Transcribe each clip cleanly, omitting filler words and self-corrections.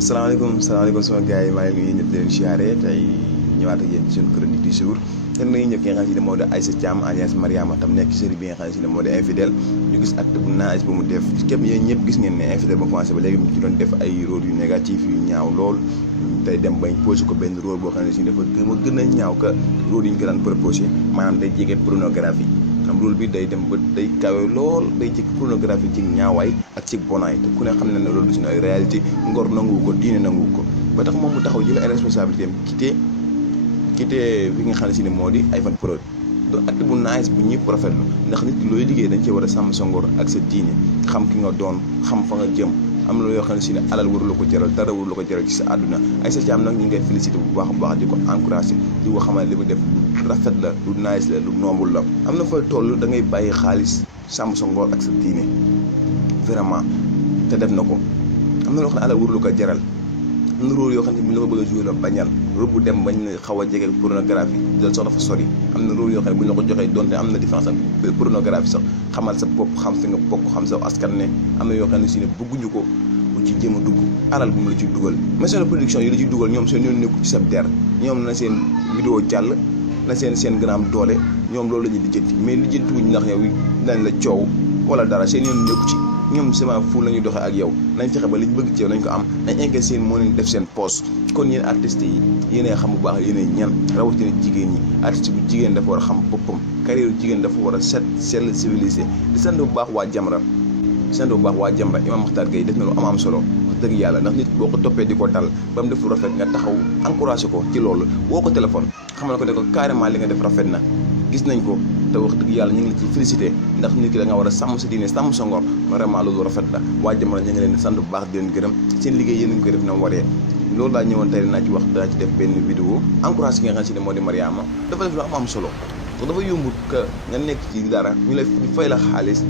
Assalamualaikum sama gars yi maa ngi nuyu ñëpp di leen siyaare tey ñëwaat ak yéen ci suñu chronique du jour te nañu ñëw ki nga xam si ne moo di Aïssa Thiam alias Mariama tam nekk ci série bi nga xam si ne moo di infidèle ñu gis acte bu naaj bu mu def képp yéen ñëpp gis ngeen ne infidèle ba commencé ba léegi mu ci doon def ay rôle yu négatif yu ñaaw lool tey dem bañ posé ko benn rôle boo xam ne si dafa gën a ñaaw ka rôle yi ñu ko daan proposé maanaam day jege pornographie xam rôle bi day dem ba day kawe lool day jëkk pornographie ci ñaawaay ak ci bonaay te ku ne xam ne ne loolu du suñu ay réalité ngor nanguwu ko diine nanguwu ko ba tax moom mu taxaw jël ay responsabilité am quitté fi nga xam ne si ne moo di Ivan Prod donc acte bu nice bu ñëpp rafetlu ndax nit ki looy liggéey dañ cee war a sàmm sa ngor ak sa diine xam ki nga doon xam fa nga jëm am na yoo xam ne si ne alal warula ko jaral dara warula ko jaral ci sa àdduna Aïssa Thiam nag ñu ngi koy félicité bu baax a baax di ko encouragé di ko xamal li mu def rafet la lu nice la lu noble la am na fa toll da ngay bàyyi xaalis sàmm sa ngor ak sa diine vraiment te def na ko am na loo xam ne alal warula ko jaral am na rôle yoo xam ne bu ñu la ko bëgg a joué la bañal rôle bu dem bañ la xaw a jege pornographie loolu sax dafa sori am na rôle yoo xam ne bu ñu la ko joxee donte am na différence ak pornographie sax xamal sa bopp xam fi nga bokk xam sa askan ne am na yoo xam ne si ne bëgguñu ko bu ci jéem a dugg alal bu mu la ci dugal maison de production yi la ci dugal ñoom seen yoon nekku ci sab der ñoom na seen vidéo jàll na seen gën a am doole ñoom loolu la ñuy lijjanti mais lijjanti wuñ ndax yow dañ la coow wala dara seen yoon nekku ci ñoom sama fu la ñuy doxee ak yow nañ fexe ba liñ bëgg ci yow nañ ko am nañ enquête seen moo leen def seen poste kon yéen artistes yi yéenay xam bu baax yéenay ñan rawatina jigéen ñi artiste bu jigéen dafa war a xam boppam carrière jigéen dafa war a set sell civilisé di sant bu baax waa Jamra Imam Makhtar Gueye def na lu am solo wax dëgg yàlla ndax nit boo ko toppee di ko dal ba mu def lu rafet nga taxaw encouragé ko ci loolu woo ko téléphone xamal ko ne ko carrément li nga def rafet na gis nañ ko te wax dëgg yàlla ñu ngi la ci félicité ndax nit ki da nga war a sàmm sa diine sàmm sa ngor vraiment loolu rafet la waa Jamra ñu ngi leen di sant bu baax di leen gërëm seen liggéey yéen a ngi koy def na mu waree loolu laa ñëwoon tey naa ci wax daa ci def benn vidéo encouragé ki nga xam si ne moo di Mariama dafa def lu am solo ndax dafa yombut que nga nekk ci dara ñu lay fay la xaalis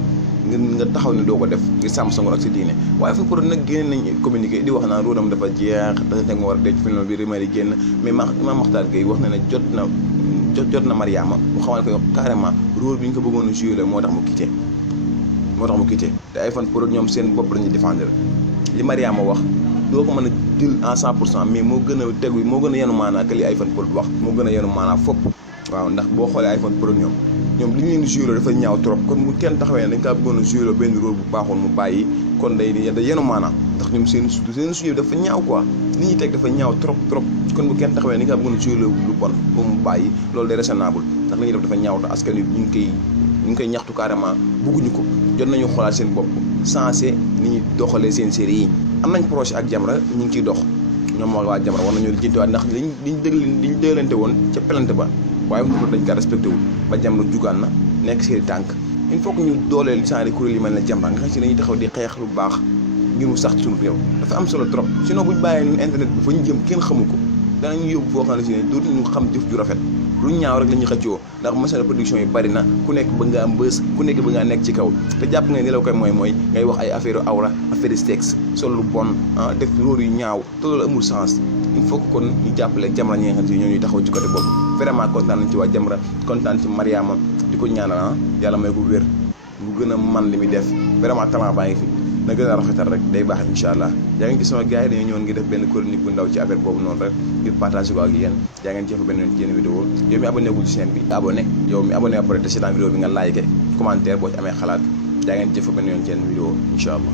nga taxaw ne doo ko def ngir sàmm sa ngor ak sa diine waaye fa pour nag génne nañ communiqué di wax naan róodam dafa jeex dafa teg nga war a denc film bi rimari génn mais Imam Makhtar Gueye wax na ne jot na Mariama mu xamal ko carrément rôle bi ñu ko bëggoon a joué la moo tax mu quitté te Ivan Prod ñoom seen bopp la ñuy défendre li Mariama wax doo ko mën a jël en 100% mais moo gën a tegu moo gën a yenu maanaa que li Ivan Prod wax moo gën a yenu maanaa fopp waaw ndax boo xoolee Ivan Prod ñoom li ñu leen di joué dafa ñaaw trop kon bu kenn taxawee ne dañ kaa bëggoon a joué benn rôle bu baaxoon mu bàyyi kon day yenu maanaa ndax ñoom seen sujet dafa ñaaw quoi li ñuy teg dafa ñaaw trop kon bu kenn taxawee ne dañ kaa bëggoon a joué lu bon ba mu bàyyi loolu day raisonnable ndax li ñuy def dafa ñaaw te askan wi ñu ngi koy ñaxtu carrément bëgguñu ko jot nañu xoolaat seen bopp sensé ni ñuy doxalee seen série yi am nañ projet ak Jamra ñu ngi ciy dox ñoom waa Jamra war nañoo lijjantiwaat ndax liñ dëgalante woon ca pelante ba waaye dañ ko respecté wul ba Jamra jugaan na nekk seeni tànk il faut que ñu dooleel genre kuréel yi mel ne Jamra nga xam si dañuy taxaw di xeex lu baax ngir mu sax ci suñu réew dafa am solo trop sinon buñ bàyyee ñun internet bi fa ñu jëm kenn xamu ko danañu yóbbu foo xam ne si ne dootuñu xam jëf ju rafet lu ñaaw rek la ñuy xëccoo ndax maison de production yi bari na ku nekk ba nga am bës ku nekk ba ngaa nekk ci kaw te jàpp nga ni la koy mooy ngay wax ay affaire awra affaire sexe sol lu bon def rôle yu ñaaw te loolu amul sens il faut que kon ñu jàppale Jamra ñi nga xam ne ñoo ñuy taxaw ci côté boobu vraiment kontaan nañ ci waa Jamra kontaan ci Mariama di ko ñaanal yàlla may ko wér mu gën a man li muy def vraiment talent baa ngi fi na gën a rafetal rek day baax incha allah yaa ngi ci sama gars yi dañoo ñëwoon ngi def benn chronique bu ndaw ci affaire boobu noonu rek ngir partage ko ak yéen yaa ngeen jëf benn yoon ci yenn vidéo yow mi abonné gul ci chaîne bi abonné yow mi abonné après te seetaan vidéo bi nga like commentaire boo ci amee xalaat yaa ngeen jëf benn yoon ci yenn vidéo incha allah